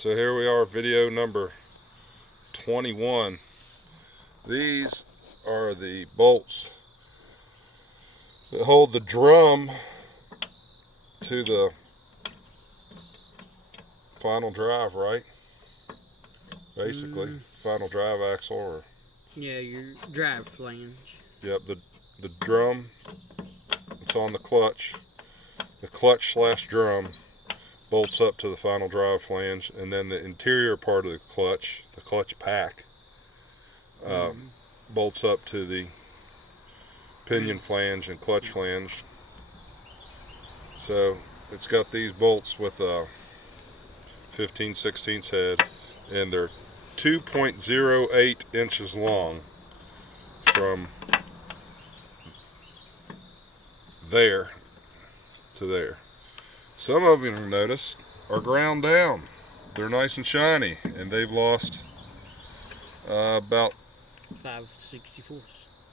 So here we are, video number 21. These are the bolts that hold the drum to the final drive, right? Basically, final drive axle, or yeah, your drive flange. Yep, the drum that's on the clutch slash drum bolts up to the final drive flange, and then the interior part of the clutch pack, bolts up to the pinion flange and clutch flange. So it's got these bolts with a 15/16 head, and they're 2.08 inches long from there to there. Some of you notice are ground down. They're nice and shiny, and they've lost about 5/64.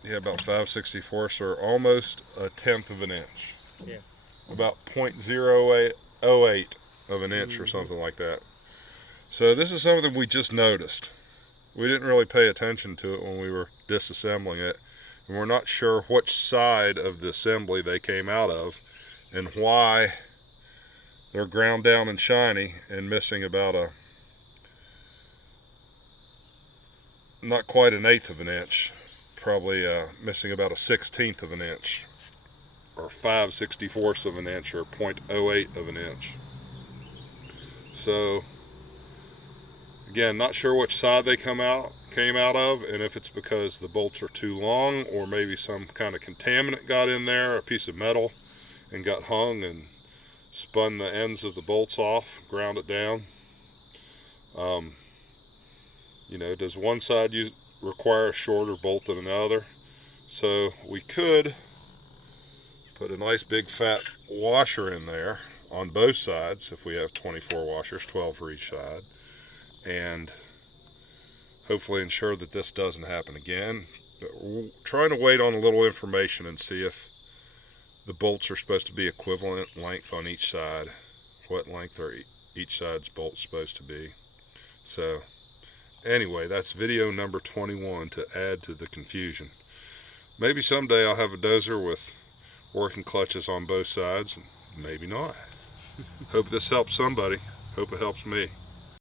Yeah, about 5/64, or almost a tenth of an inch. Yeah. About 0.08 of an inch or something like that. So this is something we just noticed. We didn't really pay attention to it when we were disassembling it, and we're not sure which side of the assembly they came out of and why they're ground down and shiny and missing about not quite an eighth of an inch, probably missing about a 1/16 of an inch, or 5/64 of an inch, or 0.08 of an inch. So again, not sure which side they came out of, and if it's because the bolts are too long, or maybe some kind of contaminant got in there, a piece of metal, and got hung and spun the ends of the bolts off, ground it down. Does one side require a shorter bolt than another? So we could put a nice big fat washer in there on both sides, if we have 24 washers, 12 for each side, and hopefully ensure that this doesn't happen again. But we're trying to wait on a little information and see if the bolts are supposed to be equivalent length on each side. What length are each side's bolts supposed to be? So anyway, that's video number 21 to add to the confusion. Maybe someday I'll have a dozer with working clutches on both sides, and maybe not. Hope this helps somebody. Hope it helps me.